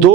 2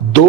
2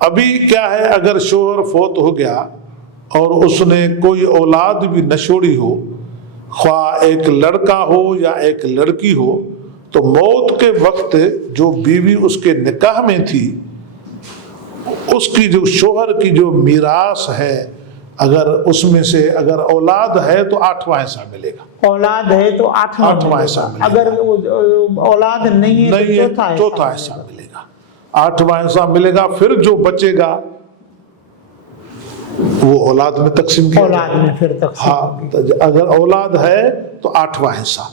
ابھی کیا ہے، اگر شوہر فوت ہو گیا اور اس نے کوئی اولاد بھی نہ چھوڑی ہو، خواہ ایک لڑکا ہو یا ایک لڑکی ہو، تو موت کے وقت جو بیوی اس کے نکاح میں تھی، اس کی جو شوہر کی جو میراث ہے، اگر اس میں سے اگر اولاد ہے تو 8واں حصہ ملے گا، اولاد ہے تو 8واں حصہ ملے گا، اگر اولاد نہیں ہے نہیں ہے تو چوتھا حصہ ملے گا، 8واں حصہ ملے گا۔ پھر جو بچے گا وہ اولاد میں تقسیم کیا اولاد میں پھر تقسیم ہاں، تو اگر اولاد ہے تو 8واں حصہ،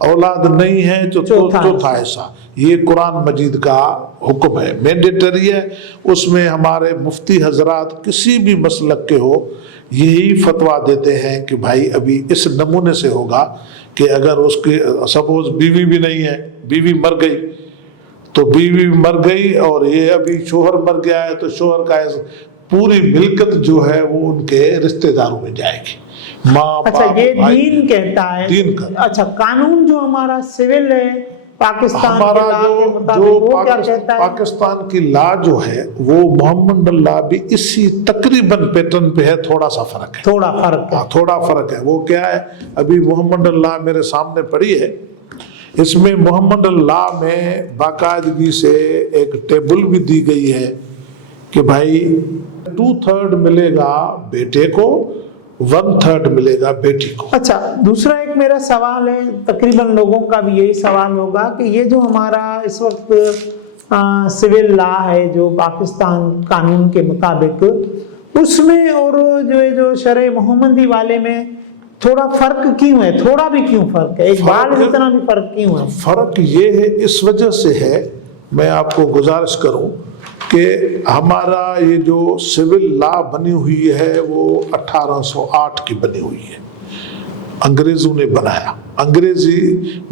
اولاد نہیں ہے تو چوتھا حصہ۔ یہ قرآن مجید کا حکم ہے، مینڈیٹری ہے۔ اس میں ہمارے مفتی حضرات کسی بھی مسلک کے ہو یہی فتویٰ دیتے ہیں کہ بھائی ابھی اس نمونے سے ہوگا کہ اگر اس کی سپوز بیوی بھی نہیں ہے، بیوی مر گئی، تو بیوی مر گئی اور یہ ابھی شوہر مر گیا ہے، تو شوہر کا پوری ملکت جو ہے وہ ان کے رشتہ داروں میں جائے گی، ماں اچھا باپ یہ بھائی۔ دین کہتا ہے، دین کا اچھا قانون جو ہمارا سول ہے پاکستان ہمارا کے لا کے جو مطابق وہ کیا کہتا ہے؟ پاکستان کی لا جو ہے وہ محمد لا بھی اسی تقریباً پیٹرن پہ ہے، تھوڑا سا فرق ہے، تھوڑا فرق ہے۔ تھوڑا فرق ہے۔ وہ کیا ہے، ابھی محمد اللہ میرے سامنے پڑھی ہے، اس میں محمد اللہ میں باقاعدگی سے ایک ٹیبل بھی دی گئی ہے کہ بھائی 2/3 ملے گا بیٹے کو، 1/3 ملے گا بیٹی کو۔ اچھا دوسرا ایک میرا سوال ہے، تقریباً لوگوں کا بھی یہی سوال ہوگا کہ یہ جو ہمارا اس وقت سول لا ہے جو پاکستان قانون کے مطابق، اس میں اور جو شرع محمدی والے میں تھوڑا فرق کیوں ہے؟ تھوڑا بھی کیوں فرق ہے؟ ایک بال جتنا بھی فرق کیوں ہے؟ فرق یہ ہے، اس وجہ سے ہے، میں آپ کو گزارش کروں کہ ہمارا یہ جو سول لا بنی ہوئی ہے وہ 1808 کی بنی ہوئی ہے، انگریزوں نے بنایا، انگریزی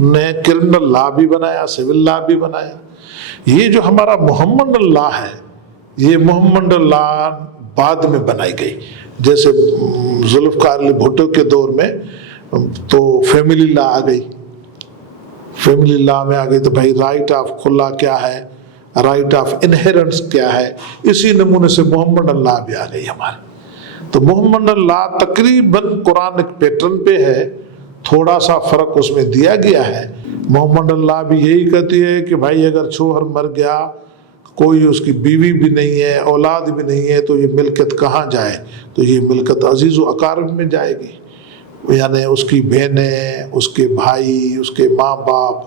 نے کرمنل لا بھی بنایا، سول لا بھی بنایا۔ یہ جو ہمارا محمد لا ہے، یہ محمد لا بعد میں بنائی گئی، جیسے ذوالفقار علی بھٹو کے دور میں تو فیملی لا آ گئی، فیملی لا میں آ گئی تو بھائی رائٹ آف کھلا کیا ہے، رائٹ آف انہیرنس کیا ہے، اسی نمونے سے محمد اللہ بھی آ گئی ہمارے۔ تو محمد اللہ تقریباً قرآنک پیٹرن پہ ہے، تھوڑا سا فرق اس میں دیا گیا ہے۔ محمد اللہ بھی یہی کہتی ہے کہ بھائی اگر شوہر مر گیا، کوئی اس کی بیوی بھی نہیں ہے، اولاد بھی نہیں ہے، تو یہ ملکت کہاں جائے؟ تو یہ ملکت عزیز و اقارب میں جائے گی، یعنی اس کی بہنیں، اس کے بھائی، اس کے ماں باپ۔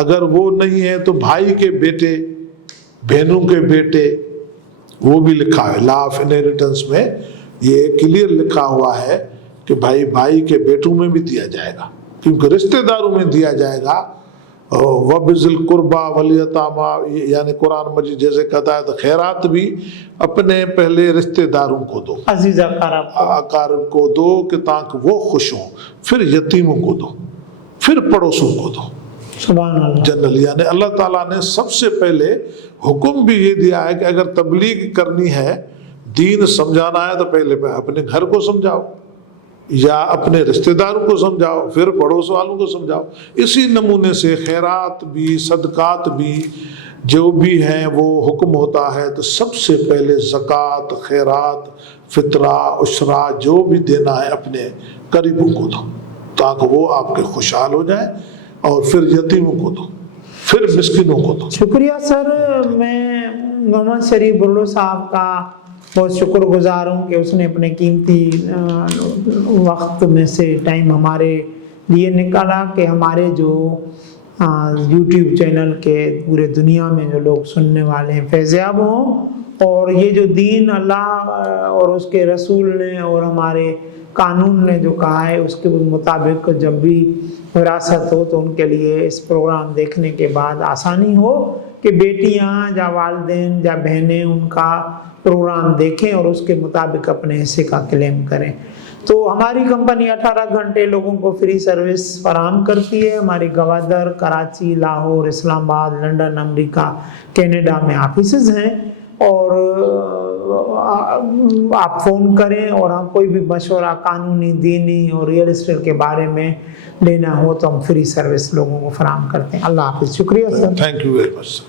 اگر وہ نہیں ہے تو بھائی کے بیٹے، بہنوں کے بیٹے، وہ بھی لکھا ہے لا آف انہیریٹنس میں، یہ کلیئر لکھا ہوا ہے کہ بھائی کے بیٹوں میں بھی دیا جائے گا، کیونکہ رشتہ داروں میں دیا جائے گا۔ وَبِذِي الْقُرْبَى وَالْيَتَامَى، یعنی قرآن مجید جیسے کہتا ہے تو خیرات بھی اپنے پہلے رشتہ داروں کو دو، عزیز اقارب کو دو کہ تاکہ وہ خوش ہوں، پھر یتیموں کو دو، پھر پڑوسوں کو دو۔ سبحان اللہ۔ جنرل یعنی اللہ تعالیٰ نے سب سے پہلے حکم بھی یہ دیا ہے کہ اگر تبلیغ کرنی ہے، دین سمجھانا ہے، تو پہلے اپنے گھر کو سمجھاؤ یا اپنے رشتہ داروں کو سمجھاؤ، پھر پڑوس والوں کو سمجھاؤ۔ اسی نمونے سے خیرات بھی، صدقات بھی جو بھی ہیں وہ حکم ہوتا ہے تو سب سے پہلے زکوٰۃ، خیرات، فطرہ، عشرہ جو بھی دینا ہے اپنے قریبوں کو دو تاکہ وہ آپ کے خوشحال ہو جائیں، اور پھر یتیموں کو دو، پھر مسکینوں کو دو۔ شکریہ سر، میں محمد شریف برلو صاحب کا بہت شکر گزار ہوں کہ اس نے اپنے قیمتی وقت میں سے ٹائم ہمارے لیے نکالا کہ ہمارے جو یوٹیوب چینل کے پورے دنیا میں جو لوگ سننے والے ہیں فیضیاب ہوں، اور یہ جو دین اللہ اور اس کے رسول نے اور ہمارے قانون نے جو کہا ہے اس کے مطابق جب بھی وراثت ہو تو ان کے لیے اس پروگرام دیکھنے کے بعد آسانی ہو کہ بیٹیاں یا والدین یا بہنیں ان کا پروگرام دیکھیں اور اس کے مطابق اپنے حصے کا کلیم کریں۔ تو ہماری کمپنی 18 گھنٹے لوگوں کو فری سروس فراہم کرتی ہے۔ ہماری گوادر، کراچی، لاہور، اسلام آباد، لنڈن، امریکہ، کینیڈا میں آفیسز ہیں، اور آپ فون کریں اور ہم کوئی بھی مشورہ قانونی، دینی اور ریئل اسٹیٹ کے بارے میں لینا ہو تو ہم فری سروس لوگوں کو فراہم کرتے ہیں۔ اللہ حافظ، شکریہ sir. Thank you very much.